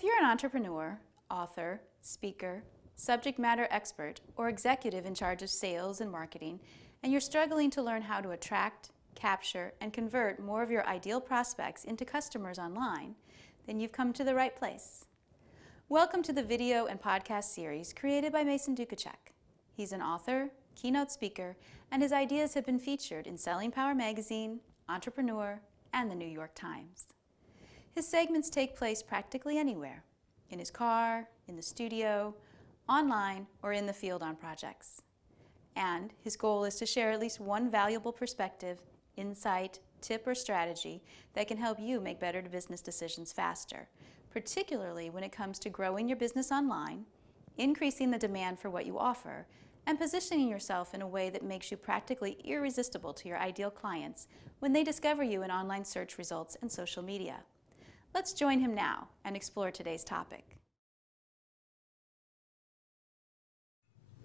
If you're an entrepreneur, author, speaker, subject matter expert, or executive in charge of sales and marketing, and you're struggling to learn how to attract, capture, and convert more of your ideal prospects into customers online, then you've come to the right place. Welcome to the video and podcast series created by Mason Dukacek. He's an author, keynote speaker, and his ideas have been featured in Selling Power Magazine, Entrepreneur, and the New York Times. His segments take place practically anywhere, in his car, in the studio, online, or in the field on projects. And his goal is to share at least one valuable perspective, insight, tip, or strategy that can help you make better business decisions faster, particularly when it comes to growing your business online, increasing the demand for what you offer, and positioning yourself in a way that makes you practically irresistible to your ideal clients when they discover you in online search results and social media. Let's join him now and explore today's topic.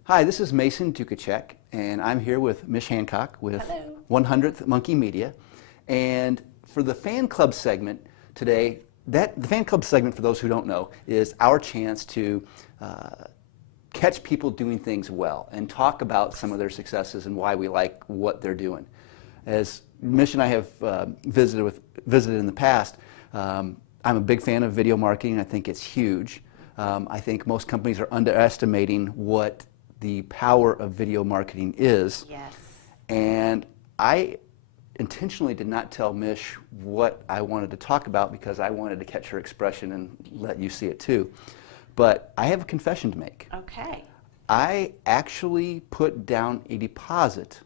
Hi, this is Mason Dukacek, and I'm here with Mish Hancock with Hello. 100th Monkey Media. And for the fan club segment today, the fan club segment, for those who don't know, is our chance to catch people doing things well and talk about some of their successes and why we like what they're doing. As Mish and I have visited in the past, I'm a big fan of video marketing. I think it's huge. I think most companies are underestimating what the power of video marketing is. Yes. And I intentionally did not tell Mish what I wanted to talk about because I wanted to catch her expression and let you see it too. But I have a confession to make. Okay. I actually put down a deposit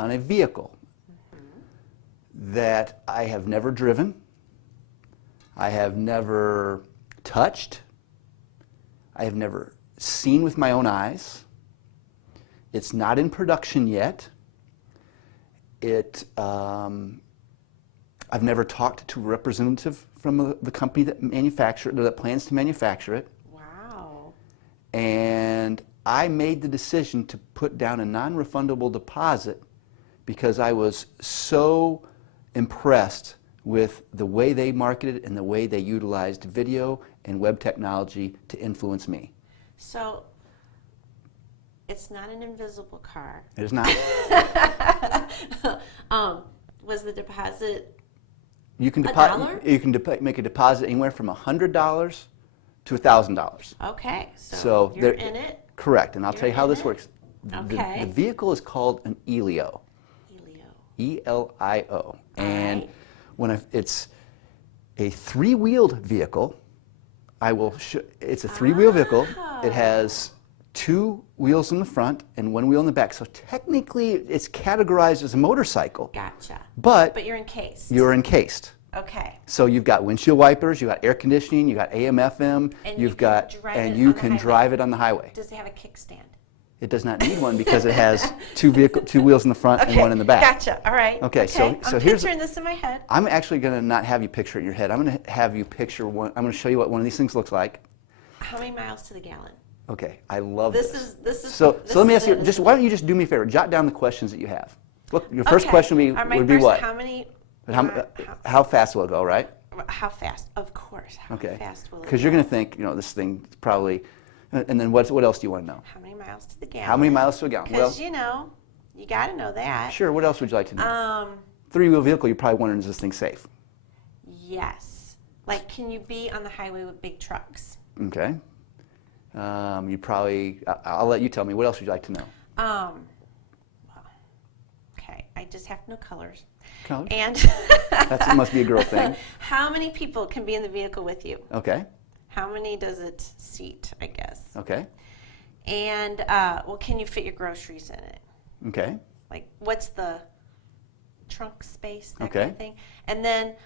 on a vehicle that I have never driven, I have never touched, I have never seen with my own eyes. It's not in production yet. I've never talked to a representative from the company that plans to manufacture it. Wow. And I made the decision to put down a non-refundable deposit because I was so impressed with the way they marketed and the way they utilized video and web technology to influence me. So, it's not an invisible car. It is not. Was the deposit You can $1? You can make a deposit anywhere from $100 to $1,000. Okay, so So you're in it. Correct, and I'll tell you how in this it? works. Okay. The vehicle is called an Elio. Elio. E-L-I-O. And right. It's a three-wheeled vehicle. It's a three-wheel vehicle. It has two wheels in the front and one wheel in the back. So technically, it's categorized as a motorcycle. Gotcha. But you're encased. you're encased. Okay. So you've got windshield wipers, you've got air conditioning, you've got AM, FM, And you can drive it on the highway. Does it have a kickstand? It does not need one because it has two wheels in the front and one in the back. Gotcha. All right. Okay, so I'm here's picturing this in my head. I'm actually going to not have you picture it in your head. I'm going to have you picture one. I'm going to show you what one of these things looks like. How many miles to the gallon? Okay, I love this. This is. So let me ask you. Why don't you just do me a favor? Jot down the questions that you have. Look, your first question would be what? How many? How fast will it go? Right? How fast? Of course. How fast will it go? Because you're going to think, this thing is probably. And then what else do you want to know? How many miles to the gallon? How many miles to a gallon? Because you got to know that. Sure. What else would you like to know? Three-wheel vehicle. You're probably wondering, is this thing safe? Yes. Like, can you be on the highway with big trucks? Okay. You probably. I'll let you tell me. What else would you like to know? Okay. I just have to know colors. Colors? And That must be a girl thing. How many people can be in the vehicle with you? Okay. How many does it seat, I guess? Okay. And, can you fit your groceries in it? Okay. Like, what's the trunk space, that Okay. kind of thing? And then,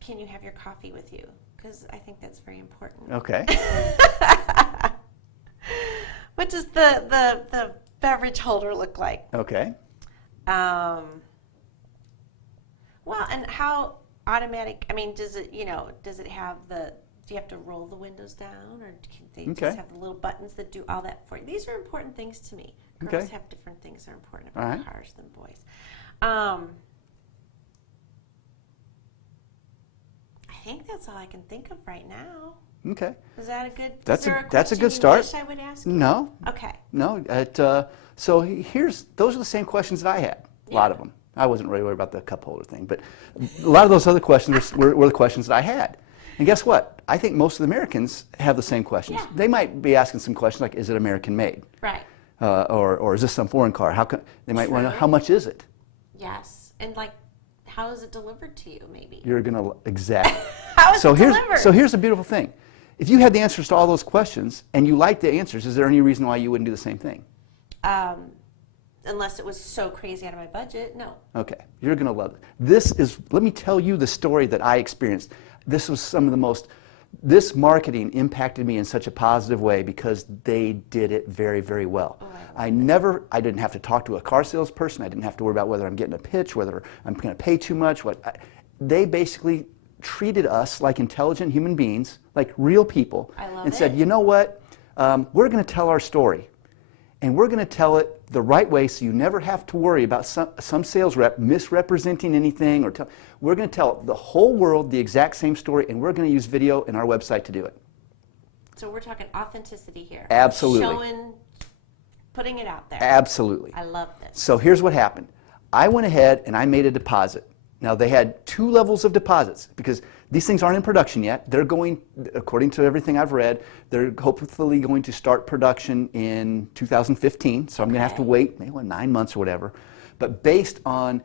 can you have your coffee with you? Because I think that's very important. Okay. What does the beverage holder look like? Okay. Well, and how automatic, does it have do you have to roll the windows down, or can they just have the little buttons that do all that for you? These are important things to me. Girls have different things that are important about cars than boys. I think that's all I can think of right now. Okay. Is that a good? That's a good you start. Wish I would ask you? No. Okay. No. So those are the same questions that I had. A lot of them. I wasn't really worried about the cup holder thing, but a lot of those other questions were the questions that I had. And guess what? I think most of the Americans have the same questions. Yeah. They might be asking some questions like, is it American made? Right. Or is this some foreign car? They might want to know, how much is it? Yes. And like, how is it delivered to you, maybe? You're going to, exactly. How is it delivered? So here's the beautiful thing. If you had the answers to all those questions and you liked the answers, is there any reason why you wouldn't do the same thing? Unless it was so crazy out of my budget, no. Okay, you're going to love it. Let me tell you the story that I experienced. This was this marketing impacted me in such a positive way because they did it very, very well. Oh, I didn't have to talk to a car salesperson. I didn't have to worry about whether I'm getting a pitch, whether I'm going to pay too much. They basically treated us like intelligent human beings, like real people, and said, you know what, we're going to tell our story. And we're going to tell it the right way so you never have to worry about some sales rep misrepresenting anything. We're going to tell the whole world the exact same story, and we're going to use video and our website to do it. So we're talking authenticity here. Absolutely. Putting it out there. Absolutely. I love this. So here's what happened. I went ahead and I made a deposit. Now, they had 2 levels of deposits because these things aren't in production yet. They're going, according to everything I've read, they're hopefully going to start production in 2015. So I'm going to have to wait maybe 9 months or whatever. But based on,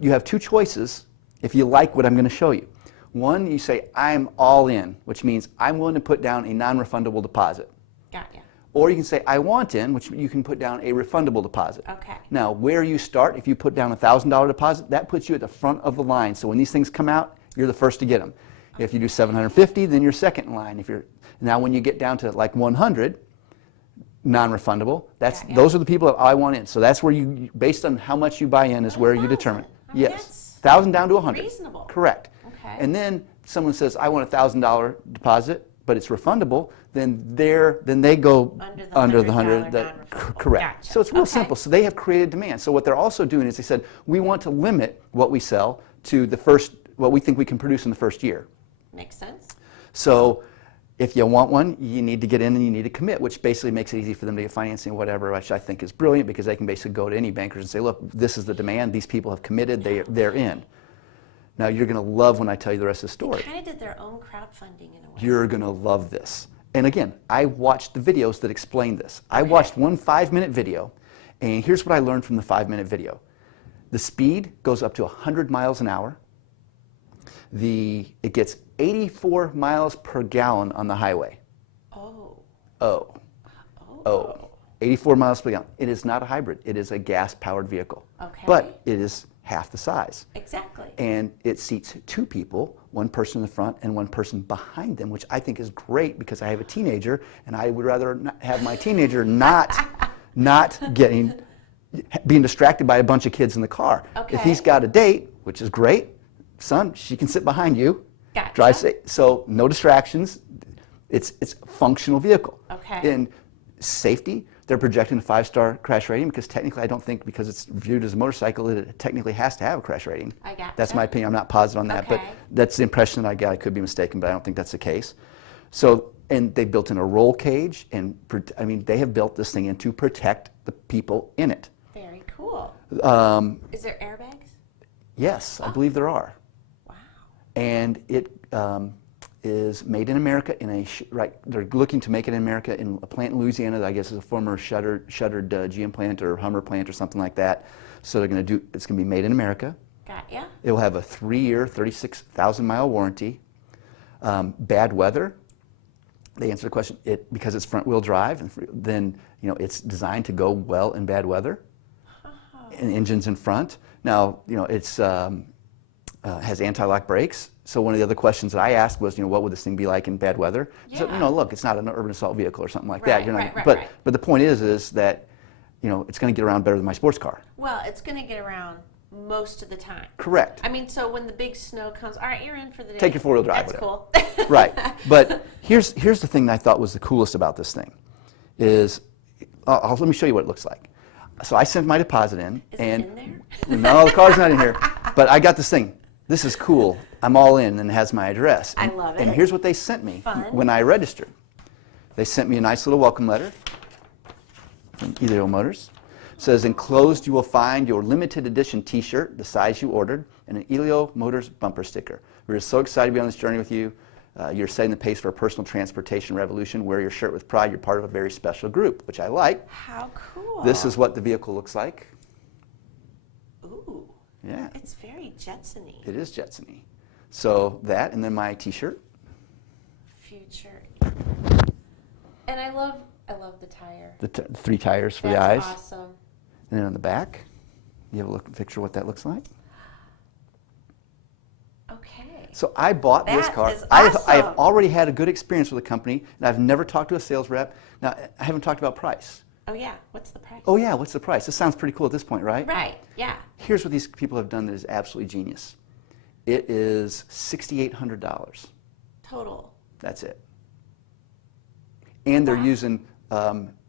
you have 2 choices if you like what I'm going to show you. One, you say, I'm all in, which means I'm willing to put down a non-refundable deposit. Got you. Or you can say, I want in, which you can put down a refundable deposit. Okay. Now, where you start, if you put down a $1,000 deposit, that puts you at the front of the line. So when these things come out, you're the first to get them. If you do $750, then you're second in line. Now, when you get down to like 100, non-refundable, those are the people that I want in. So that's where you, based on how much you buy in, is where you determine. Yes, 1,000 down to 100. Reasonable. Correct. Okay. And then someone says, I want a $1,000 deposit, but it's refundable, then they go under the $100. Correct. Gotcha. So it's real simple. So they have created demand. So what they're also doing is they said, we want to limit what we sell to what we think we can produce in the first year. Makes sense. So if you want one, you need to get in and you need to commit, which basically makes it easy for them to get financing or whatever, which I think is brilliant because they can basically go to any bankers and say, look, this is the demand. These people have committed. They're in. Now, you're going to love when I tell you the rest of the story. They kind of did their own crowdfunding in a way. You're going to love this. And again, I watched the videos that explain this. I watched one 5-minute video, and here's what I learned from the 5-minute video. The speed goes up to 100 miles an hour. It gets 84 miles per gallon on the highway. Oh. 84 miles per gallon. It is not a hybrid. It is a gas-powered vehicle. Okay. But it is half the size. Exactly. And it seats 2 people, one person in the front and one person behind them, which I think is great because I have a teenager and I would rather have my teenager not being distracted by a bunch of kids in the car. Okay. If he's got a date, which is great, son, she can sit behind you. Gotcha. Drive safe. So no distractions. It's a functional vehicle. Okay. And safety, they're projecting a 5-star crash rating because technically I don't think because it's viewed as a motorcycle it technically has to have a crash rating. I gotcha. That's my opinion. I'm not positive on that, but Okay. that's the impression that I got. I could be mistaken, but I don't think that's the case. So, and they built in a roll cage, and I mean they have built this thing in to protect the people in it. Very cool. Is there airbags? Yes, I believe there are. Wow. And it is made in America they're looking to make it in America in a plant in Louisiana that I guess is a former shuttered GM plant or Hummer plant or something like that. So it's going to be made in America. Got ya. It will have a 3-year, 36,000-mile warranty. Bad weather, they answer the question, because it's front-wheel drive, and then it's designed to go well in bad weather. And engine's in front. Now, it's has anti-lock brakes. So one of the other questions that I asked was, what would this thing be like in bad weather? Yeah. So, look, it's not an urban assault vehicle or something like Right, that. right, But the point is that, it's going to get around better than my sports car. Well, it's going to get around most of the time. Correct. I mean, so when the big snow comes, all right, you're in for the day. Take your 4-wheel drive. That's whatever. cool. Right. But here's the thing that I thought was the coolest about this thing is, let me show you what it looks like. So I sent my deposit in. Is it in there? No, the car's not in here. But I got this thing. this is cool. I'm all in, and it has my address. I love it. And here's what they sent me Fun. when I registered. They sent me a nice little welcome letter from Elio Motors. It says, enclosed you will find your limited edition t-shirt, the size you ordered, and an Elio Motors bumper sticker. We're so excited to be on this journey with you. You're setting the pace for a personal transportation revolution. Wear your shirt with pride. You're part of a very special group, which I like. How cool. This is what the vehicle looks like. Ooh. Yeah. It's very Jetson-y. It is Jetson-y. So that, and then my t-shirt. Future. And I love the tire. The 3 tires for the That's eyes. awesome. And then on the back, you have a picture of what that looks like. Okay. So I bought this That car. is I have awesome. already had a good experience with the company, and I've never talked to a sales rep. Now, I haven't talked about price. Oh yeah. What's the price? Oh yeah, what's the price? This sounds pretty cool at this point, right? Right. Yeah. Here's what these people have done that is absolutely genius. It is $6,800. Total. That's it. And they're Wow. using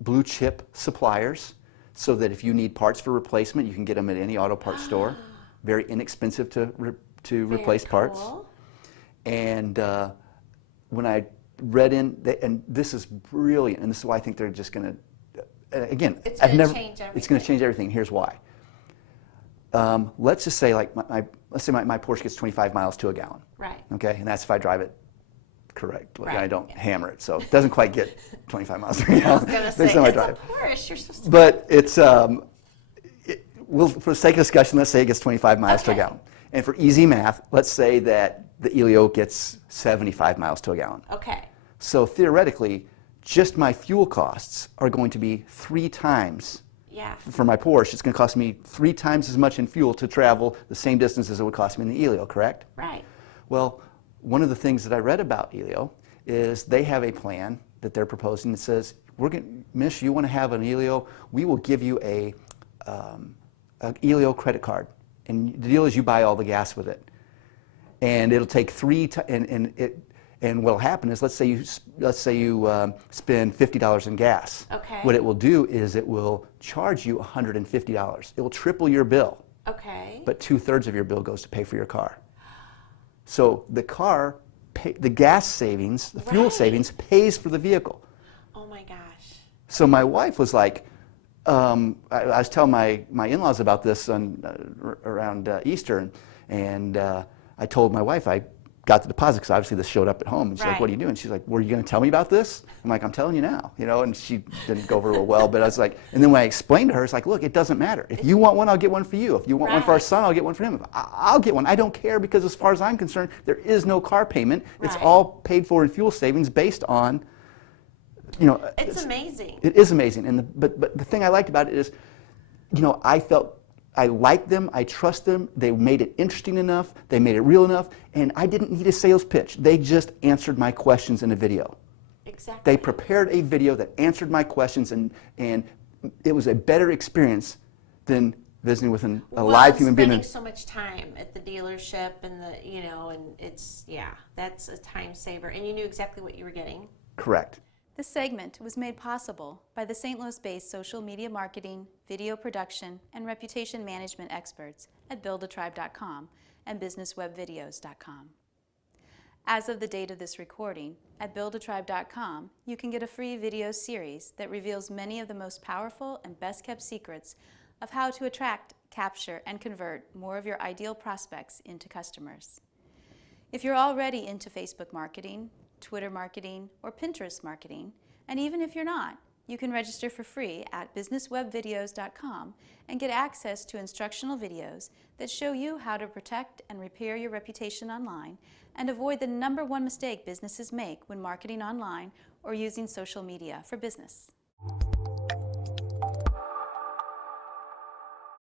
blue chip suppliers so that if you need parts for replacement, you can get them at any auto parts store. Very inexpensive to replace parts. Cool. And when I read and this is brilliant, and this is why I think they're just going to, again, It's going to change everything. It's going to change everything. Here's why. Let's just say, like, let's say my Porsche gets 25 miles to a gallon. Right. Okay, and that's if I drive it correct. Like, Right. I don't hammer it, so it doesn't quite get 25 miles per I gallon. was going to Next say, time I it's drive. a Porsche. You're supposed to. But it's, we'll, for the sake of discussion, let's say it gets 25 miles to a Okay. gallon. And for easy math, let's say that the Elio gets 75 miles to a gallon. Okay. So theoretically, just my fuel costs are going to be 3 times. Yeah. For my Porsche, it's going to cost me 3 times as much in fuel to travel the same distance as it would cost me in the Elio, correct? Right. Well, one of the things that I read about Elio is they have a plan that they're proposing that says, Mish, you want to have an Elio? We will give you a Elio credit card. And the deal is you buy all the gas with it. And it'll take and what'll happen is, let's say you spend $50 in gas. Okay. What it will do is it will charge you $150. It will triple your bill. Okay. But 2/3 of your bill goes to pay for your car. So the the gas savings, the fuel Right. savings pays for the vehicle. Oh my gosh. So my wife was like, I was telling my in-laws about this around Easter, and I told my wife I got the deposit because obviously this showed up at home. And she's like, Right. "What are you doing?" She's like, "Were you going to tell me about this?" I'm like, "I'm telling you now," And she didn't go over real well. But I was like, and then when I explained to her, it's like, "Look, it doesn't matter. If you want one, I'll get one for you. If you want one for our Right. son, I'll get one for him. I'll get one. I don't care because as far as I'm concerned, there is no car payment. It's Right. all paid for in fuel savings based on." It's amazing. It is amazing, and but the thing I liked about it is, I felt I liked them, I trust them. They made it interesting enough, they made it real enough, and I didn't need a sales pitch. They just answered my questions in a video. Exactly. They prepared a video that answered my questions, and it was a better experience than visiting with a live human being. Spending so much time at the dealership and and it's that's a time saver, and you knew exactly what you were getting. Correct. This segment was made possible by the St. Louis-based social media marketing, video production, and reputation management experts at buildatribe.com and businesswebvideos.com. As of the date of this recording, at buildatribe.com, you can get a free video series that reveals many of the most powerful and best-kept secrets of how to attract, capture, and convert more of your ideal prospects into customers. If you're already into Facebook marketing, Twitter marketing, or Pinterest marketing, and even if you're not, you can register for free at businesswebvideos.com and get access to instructional videos that show you how to protect and repair your reputation online and avoid the #1 mistake businesses make when marketing online or using social media for business.